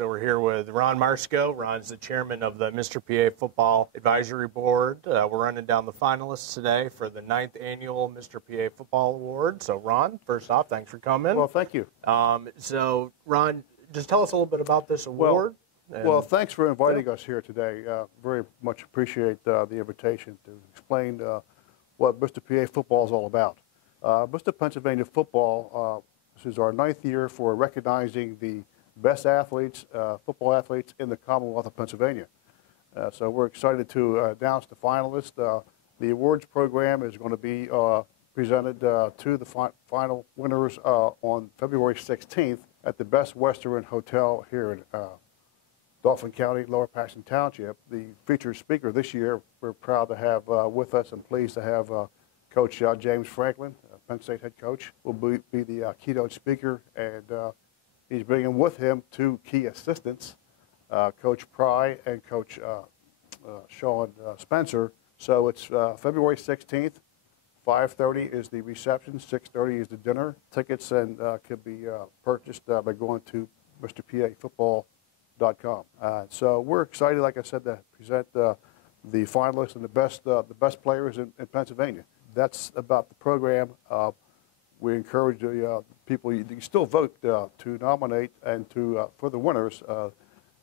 So we're here with Ron Marsico. Ron's the chairman of the Mr. PA Football Advisory Board. We're running down the finalists today for the 9th annual Mr. PA Football Award. So, Ron, first off, thanks for coming. Well, thank you. So, Ron, just tell us a little bit about this award. Well, thanks for inviting us here today. Very much appreciate the invitation to explain what Mr. PA football is all about. Mr. Pennsylvania football, this is our 9th year for recognizing the best athletes, football athletes in the Commonwealth of Pennsylvania. So we're excited to announce the finalists. The awards program is going to be presented to the final winners on February 16th at the Best Western Hotel here in Dauphin County, Lower Paxton Township. The featured speaker this year, we're proud to have with us and pleased to have Coach James Franklin, Penn State head coach, will be the keynote speaker, and he's bringing with him 2 key assistants, Coach Pry and Coach Sean Spencer. So it's February 16th, 5:30 is the reception, 6:30 is the dinner. Tickets and could be purchased by going to MrPAFootball.com. So we're excited, like I said, to present the finalists and the best players in Pennsylvania. That's about the program. We encourage the people, you can still vote to nominate and for the winners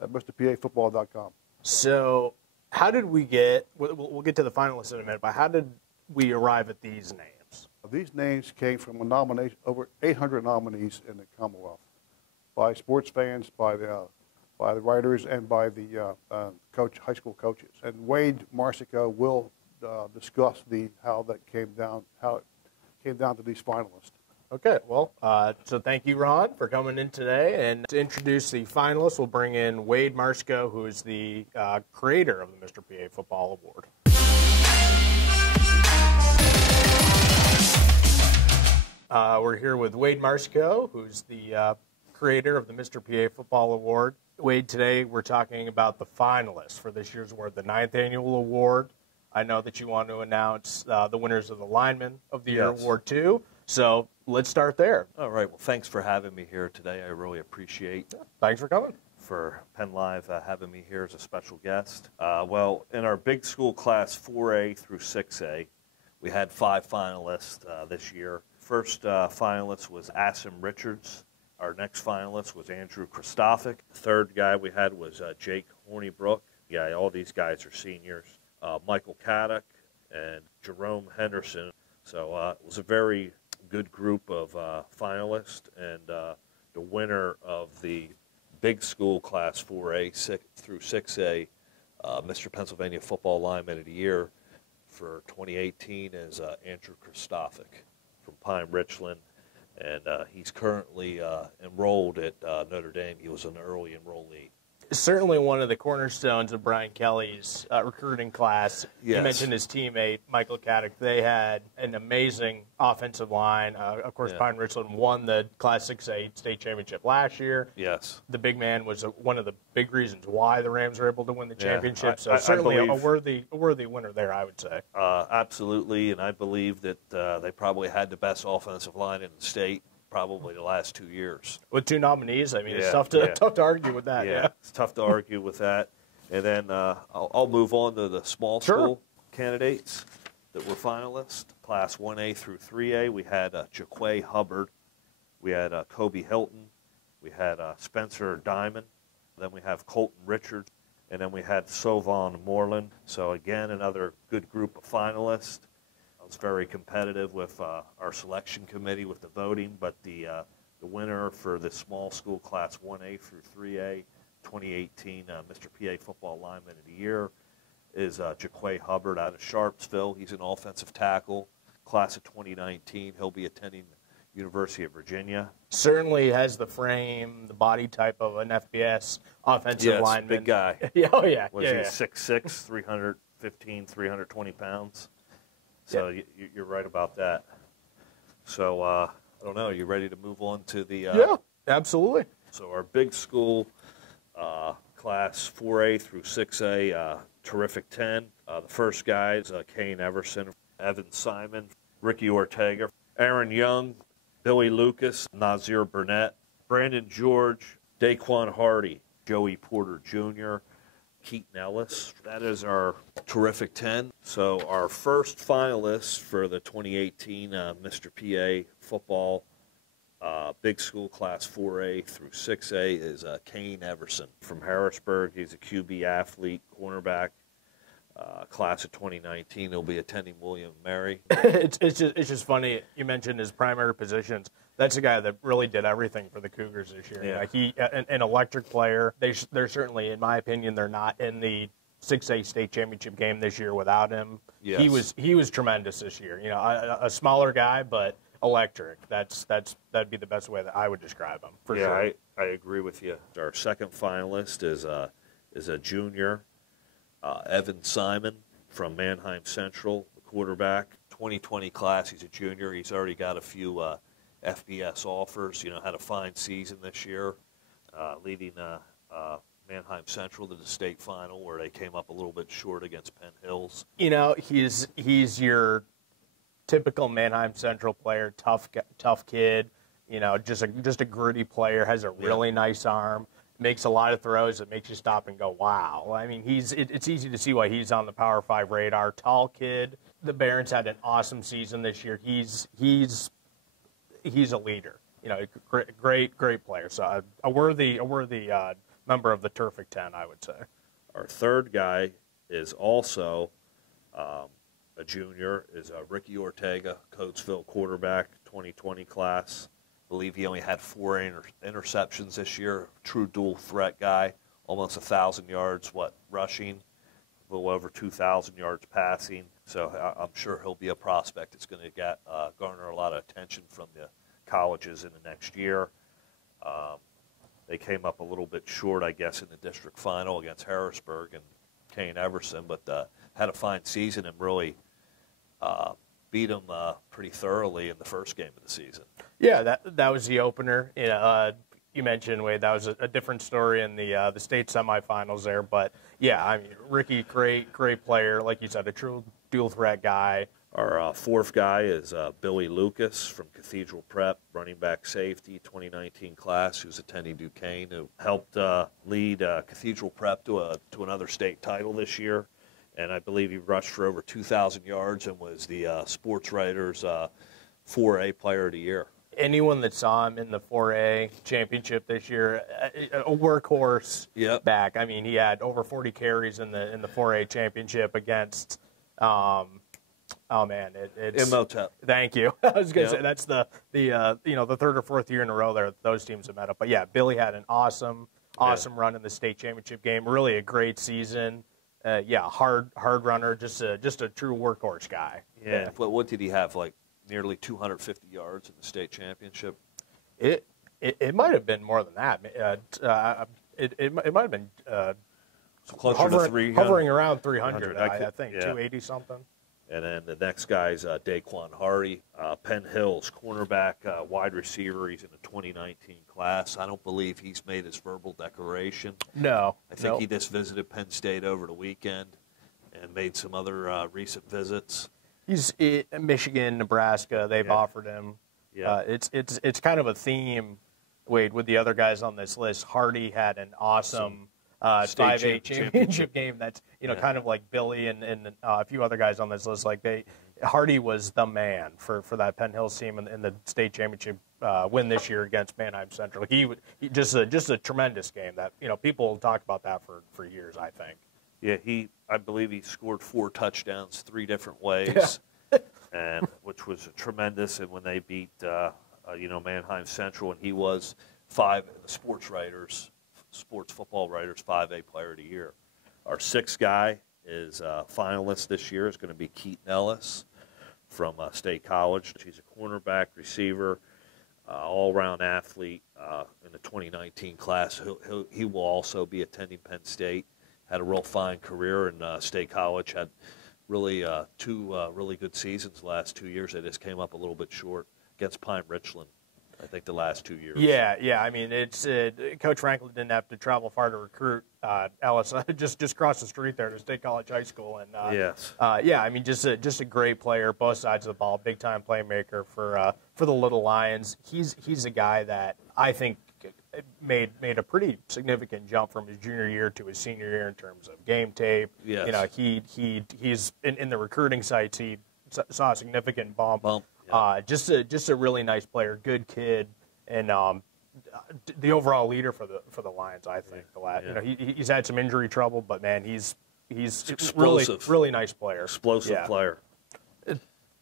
at MrPAFootball.com. So how did we get, we'll get to the finalists in a minute, but how did we arrive at these names? These names came from a nomination, over 800 nominees in the Commonwealth, by sports fans, by the writers, and by the high school coaches. And Wayde Marsico will discuss how it came down to these finalists. Okay, well, so thank you, Ron, for coming in today. And to introduce the finalists, we'll bring in Wayde Marsico, who is the creator of the Mr. PA Football Award. We're here with Wayde Marsico, who's the creator of the Mr. PA Football Award. Wayde, today we're talking about the finalists for this year's award, the 9th annual award. I know that you want to announce the winners of the Linemen of the Year Award, too. So let's start there. All right. Well, thanks for having me here today. I really appreciate Thanks for coming. For PennLive having me here as a special guest. Well, in our big school class 4A through 6A, we had 5 finalists this year. First finalist was Asim Richards. Our next finalist was Andrew Christophic. The third guy we had was Jake Hornibrook. Yeah, all these guys are seniors. Michael Caddick and Jerome Henderson. So it was a very good group of finalists, and the winner of the big school class 4A through 6A, Mr. Pennsylvania Football Lineman of the Year for 2018 is Andrew Christophic from Pine Richland, and he's currently enrolled at Notre Dame. He was an early enrollee. Certainly one of the cornerstones of Brian Kelly's recruiting class. Yes. You mentioned his teammate, Michael Caddick. They had an amazing offensive line. Of course, Pine Richland won the Class 6A state championship last year. Yes. The big man was one of the big reasons why the Rams were able to win the championship. So I certainly believe, a worthy winner there, I would say. Absolutely, and I believe that they probably had the best offensive line in the state probably the last 2 years. With 2 nominees, I mean, it's tough to argue with that. Yeah, it's tough to argue with that. And then I'll move on to the small school candidates that were finalists. Class 1A through 3A, we had Jaquay Hubbard. We had Kobe Hilton. We had Spencer Diamond. Then we have Colton Richards. And then we had Sovon Moreland. So, again, another good group of finalists. It was very competitive with our selection committee with the voting, but the winner for the small school class 1A through 3A 2018 Mr. PA Football Lineman of the Year is Jaquay Hubbard out of Sharpsville. He's an offensive tackle, class of 2019. He'll be attending University of Virginia. Certainly has the frame, the body type of an FBS offensive lineman. Big guy. Oh, yeah. Was he 6'6", 315, 320 pounds? So you're right about that. So I don't know. Are you ready to move on to the? Yeah, absolutely. So our big school class 4A through 6A, terrific 10. The first guys: Kane Everson, Evan Simon, Ricky Ortega, Aaron Young, Billy Lucas, Nazir Burnett, Brandon George, Daquan Hardy. Joey Porter Jr., Keaton Ellis. That is our terrific 10. So our first finalist for the 2018 Mr. PA football big school class 4A through 6A is Kane Everson from Harrisburg. He's a QB athlete, cornerback, class of 2019. He'll be attending William & Mary. It's just funny. You mentioned his primary positions. That's a guy that really did everything for the Cougars this year. Yeah. He an electric player. They're certainly, in my opinion, they're not in the 6A state championship game this year without him. Yes. He was tremendous this year. You know, a smaller guy, but electric. That'd be the best way that I would describe him. For sure. Yeah, I agree with you. Our second finalist is a junior, Evan Simon from Manheim Central, the quarterback. 2020 class. He's a junior. He's already got a few FBS offers. You know, had a fine season this year, leading Manheim Central to the state final, where they came up a little bit short against Penn Hills. You know, he's your typical Manheim Central player, tough kid. You know, just a gritty player. Has a really nice arm. Makes a lot of throws that makes you stop and go, wow. I mean, it's easy to see why he's on the Power 5 radar. Tall kid. The Barons had an awesome season this year. He's a leader. You know, great player. So a worthy member of the Terrific 10, I would say. Our third guy is also a junior, is Ricky Ortega, Coatesville quarterback, 2020 class. I believe he only had 4 interceptions this year. True dual threat guy, almost 1,000 yards, rushing, a little over 2,000 yards passing. So I'm sure he'll be a prospect that's going to garner a lot of attention from the colleges in the next year. They came up a little bit short, I guess, in the district final against Harrisburg and Kane Everson, but had a fine season and really beat them pretty thoroughly in the first game of the season. Yeah, that was the opener. You know, you mentioned, Wade, that was a different story in the state semifinals there. But yeah, I mean, Ricky, great player, like you said, a true dual threat guy. Our fourth guy is Billy Lucas from Cathedral Prep, running back safety, 2019 class, who's attending Duquesne, who helped lead Cathedral Prep to another state title this year. And I believe he rushed for over 2,000 yards and was the Sports Writers 4A Player of the Year. Anyone that saw him in the 4A championship this year, a workhorse back. I mean, he had over 40 carries in the 4A championship against. It's Imhotep. Thank you. I was going to say that's the third or fourth year in a row there those teams have met up. But yeah, Billy had an awesome run in the state championship game. Really a great season. Hard runner, just a true workhorse guy. Yeah. What did he have, like nearly 250 yards in the state championship? It might have been more than that. It might have been closer to 300. Hovering around 300, I think, 280 something. And then the next guy is Daquan Hardy, Penn Hills, cornerback, wide receiver. He's in the 2019 class. I don't believe he's made his verbal declaration. No. I think he just visited Penn State over the weekend and made some other recent visits. He's in Michigan, Nebraska. They've offered him. Yeah. It's kind of a theme, Wade, with the other guys on this list. Hardy had an awesome 5A championship game. That's kind of like Billy and a few other guys on this list. Like Hardy was the man for that Penn Hills team in the state championship win this year against Manheim Central. He just a tremendous game that people will talk about that for years, I think. Yeah, I believe he scored 4 touchdowns 3 different ways, and which was tremendous. And when they beat Manheim Central, and he was Sports Football Writers 5A Player of the Year. Our sixth guy is finalist this year is going to be Keaton Ellis from State College. He's a cornerback, receiver, all-around athlete in the 2019 class. He will also be attending Penn State. Had a real fine career in State College. Had really 2 really good seasons the last 2 years. They just came up a little bit short against Pine Richland, I think, the last 2 years. Yeah. I mean, it's Coach Franklin didn't have to travel far to recruit Ellis. just cross the street there to State College High School, and yes. I mean, just a great player, both sides of the ball, big time playmaker for the Little Lions. He's a guy that I think made a pretty significant jump from his junior year to his senior year in terms of game tape. Yes. You know, he's in the recruiting sites. He saw a significant bump. Yeah. Just a really nice player, good kid, and the overall leader for the Lions. I think you know he's had some injury trouble, but man, he's really nice player, explosive player.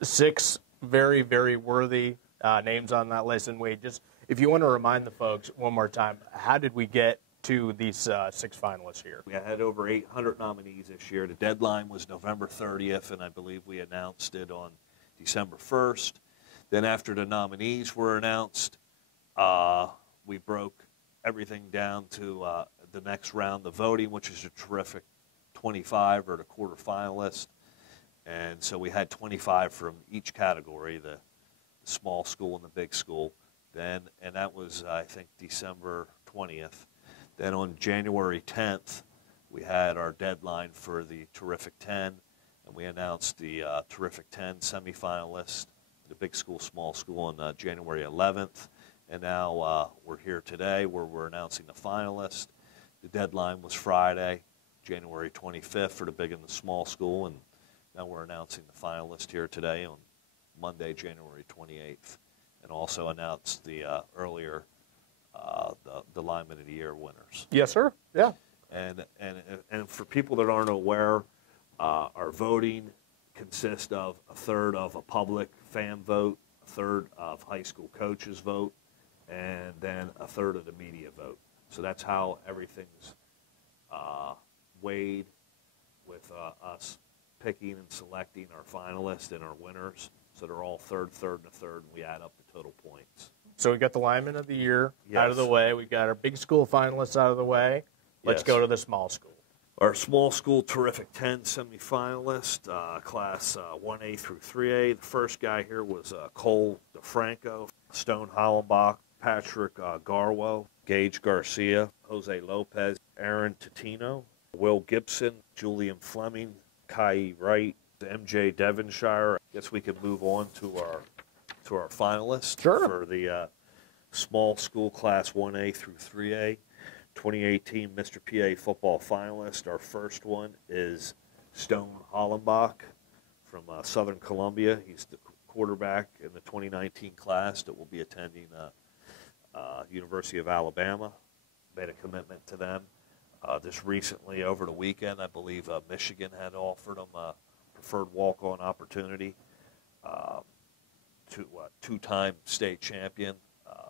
6 very, very worthy names on that list. And Wade, just if you want to remind the folks one more time, how did we get to these 6 finalists here? We had over 800 nominees this year. The deadline was November 30th, and I believe we announced it on December 1st. Then after the nominees were announced, we broke everything down to the next round of voting, which is a terrific 25 or the quarterfinalists. And so we had 25 from each category, the small school and the big school. And that was, I think, December 20th. Then on January 10th, we had our deadline for the Terrific 10, and we announced the Terrific 10 semifinalists, the big school, small school, on January 11th. And now we're here today where we're announcing the finalists. The deadline was Friday, January 25th for the big and the small school, and now we're announcing the finalists here today on Monday, January 28th, and also announced the earlier the Linemen of the Year winners. Yes, sir. Yeah. And for people that aren't aware, our voting consists of a third of a public fan vote, a third of high school coaches vote, and then a third of the media vote. So that's how everything's weighed, with us picking and selecting our finalists and our winners. So they're all third, and a third, and we add up the total points. So we got the Linemen of the Year out of the way. We got our big school finalists out of the way. Let's go to the small school. Our small school Terrific 10 semifinalist, class 1A through 3A. The first guy here was Cole DeFranco, Stone Hollenbach, Patrick Garwo, Gage Garcia, Jose Lopez, Aaron Totino, Will Gibson, Julian Fleming, Kai Wright, MJ Devonshire. I guess we can move on to our finalists for the small school class 1A through 3A. 2018 Mr. PA football finalist. Our first one is Stone Hollenbach from Southern Columbia. He's the quarterback in the 2019 class that will be attending University of Alabama. Made a commitment to them. Just recently, over the weekend, I believe Michigan had offered him a preferred walk-on opportunity. Two-time state champion,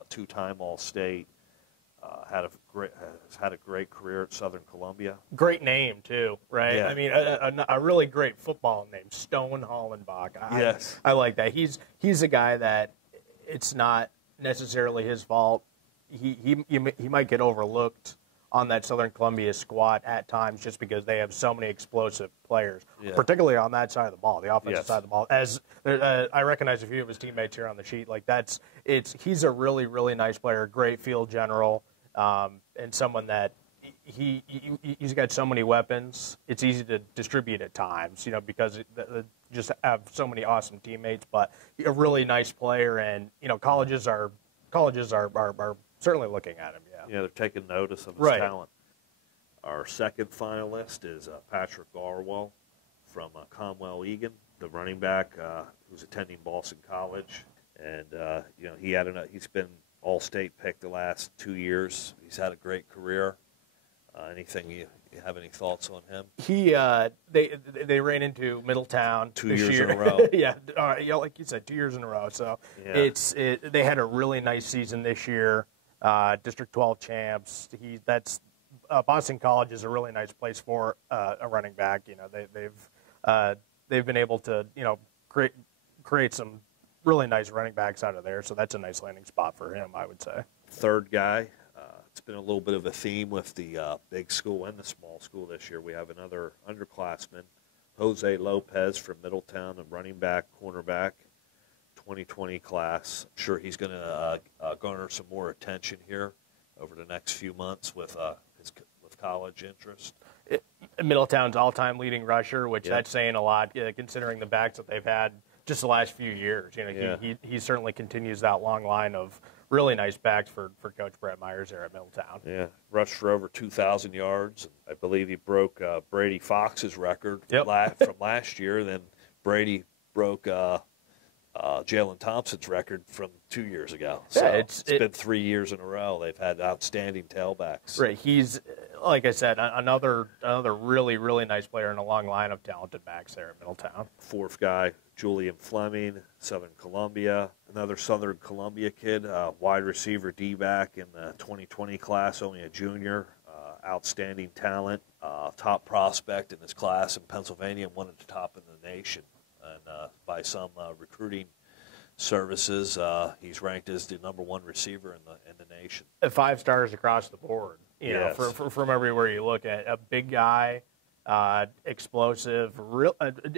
two-time All-State. Has had a great career at Southern Columbia. Great name too, right? Yeah. I mean, a really great football name, Stone Hollenbach. Yes, I like that. He's a guy that it's not necessarily his fault. He might get overlooked on that Southern Columbia squad at times just because they have so many explosive players, particularly on that side of the ball, the offensive side of the ball. As I recognize a few of his teammates here on the sheet, he's a really, really nice player, great field general, and someone that he's got so many weapons. It's easy to distribute at times, because just have so many awesome teammates. But a really nice player, and colleges are certainly looking at him. Yeah, they're taking notice of his talent. Our second finalist is Patrick Garwo from Conwell Egan, the running back who's attending Boston College, and he's been All-State pick the last 2 years. He's had a great career. Anything you have any thoughts on him? They ran into Middletown 2 years in a row. Like you said, 2 years in a row. So they had a really nice season this year. District 12 champs. Boston College is a really nice place for a running back. They've been able to create some really nice running backs out of there. So that's a nice landing spot for him, I would say. Third guy. It's been a little bit of a theme with the big school and the small school this year. We have another underclassman, Jose Lopez from Middletown, a running back, cornerback. 2020 class. I'm sure he's going to garner some more attention here over the next few months with college interest. Middletown's all-time leading rusher, which that's saying a lot considering the backs that they've had just the last few years. He certainly continues that long line of really nice backs for Coach Brett Myers there at Middletown. Yeah, rushed for over 2,000 yards. I believe he broke Brady Fox's record from last year. Then Brady broke Jalen Thompson's record from 2 years ago. So it's been 3 years in a row. They've had outstanding tailbacks. Right. He's, like I said, another really, really nice player in a long line of talented backs there at Middletown. Fourth guy, Julian Fleming, Southern Columbia. Another Southern Columbia kid, wide receiver D-back in the 2020 class, only a junior. Outstanding talent, top prospect in his class in Pennsylvania, and one at the top in the nation. And by some recruiting services, he's ranked as the #1 receiver in the nation. 5 stars across the board. You know, from everywhere you look at. A big guy, explosive,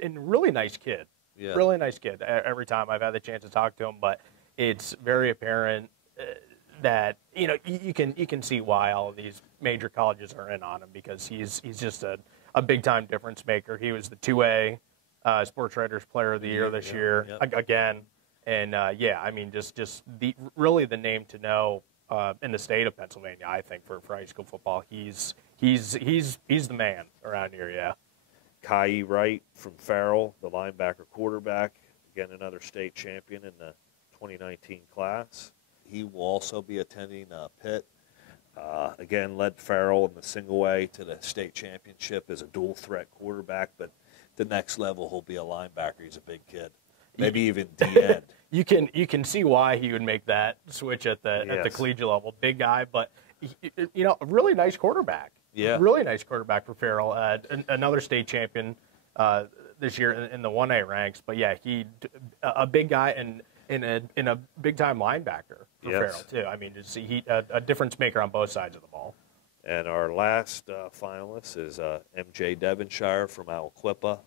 and really nice kid. Yeah. Really nice kid. Every time I've had the chance to talk to him, but it's very apparent that you can see why all of these major colleges are in on him, because he's just a big time difference maker. He was the 2A Sports Writers Player of the Year this year again, and I mean just really the name to know in the state of Pennsylvania. I think for high school football, he's the man around here. Yeah. Kai Wright from Farrell, the linebacker quarterback, again another state champion in the 2019 class. He will also be attending Pitt. Again, led Farrell in the single A to the state championship as a dual threat quarterback, but the next level he'll be a linebacker. He's a big kid, maybe even D-end. You can see why he would make that switch at the collegiate level. Big guy, but a really nice quarterback. Yeah, really nice quarterback for Farrell. Another state champion this year in the 1A ranks. But yeah, a big guy and in a big time linebacker for Farrell too. I mean, he a difference maker on both sides of the ball. And our last finalist is M.J. Devonshire from Aliquippa.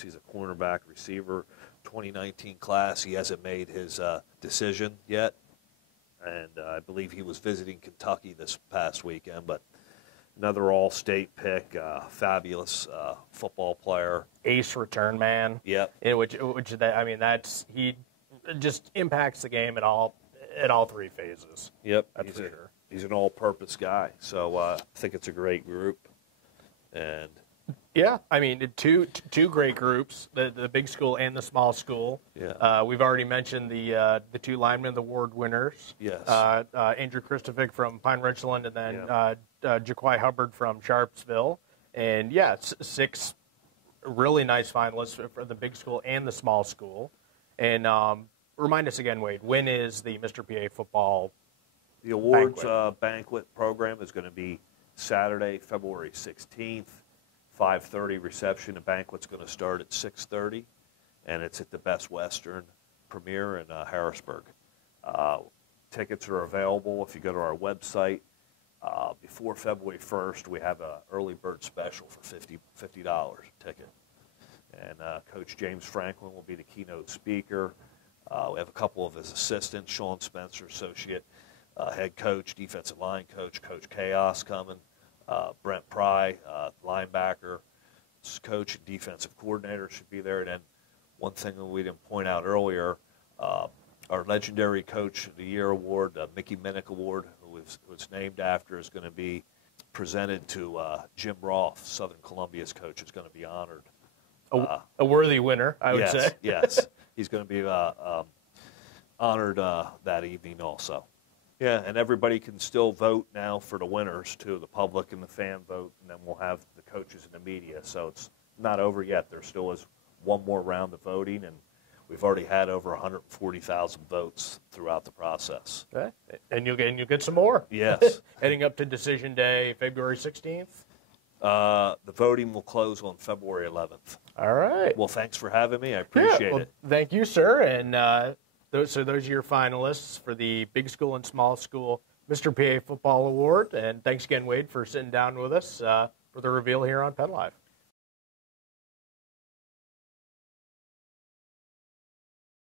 He's a cornerback receiver, 2019 class. He hasn't made his decision yet, and I believe he was visiting Kentucky this past weekend. But another all-state pick, fabulous football player, ace return man. Yep. He just impacts the game at all 3 phases. Yep. He's an all-purpose guy. So I think it's a great group. And yeah, I mean, two great groups, the big school and the small school. Yeah. We've already mentioned the 2 Linemen Award winners. Yes. Andrew Christovic from Pine Richland, and then Jaquai Hubbard from Sharpsville. And 6 really nice finalists for the big school and the small school. And remind us again, Wade, when is the Mr. PA football The awards banquet program is going to be Saturday, February 16th, 5:30 reception. The banquet's going to start at 6:30, and it's at the Best Western Premier in Harrisburg. Tickets are available if you go to our website. Before February 1st, we have an early bird special for $50 a ticket. And Coach James Franklin will be the keynote speaker. We have a couple of his assistants, Sean Spencer, associate head coach, defensive line coach, Coach Chaos coming, Brent Pry, linebacker coach and defensive coordinator should be there. And then one thing that we didn't point out earlier, our legendary Coach of the Year award, Mickey Minnick Award, who it's named after, is going to be presented to Jim Roth, Southern Columbia's coach, is going to be honored. A worthy winner, I would say. Yes, he's going to be honored that evening also. Yeah, and everybody can still vote now for the winners, too. The public and the fan vote, and then we'll have the coaches and the media. So it's not over yet. There still is one more round of voting, and we've already had over 140,000 votes throughout the process. Okay. And you'll get some more. Yes. Heading up to Decision Day, February 16th? The voting will close on February 11th. All right. Well, thanks for having me. I appreciate it. Thank you, sir. And those are your finalists for the Big School and Small School Mr. PA Football Award. And thanks again, Wade, for sitting down with us for the reveal here on PennLive.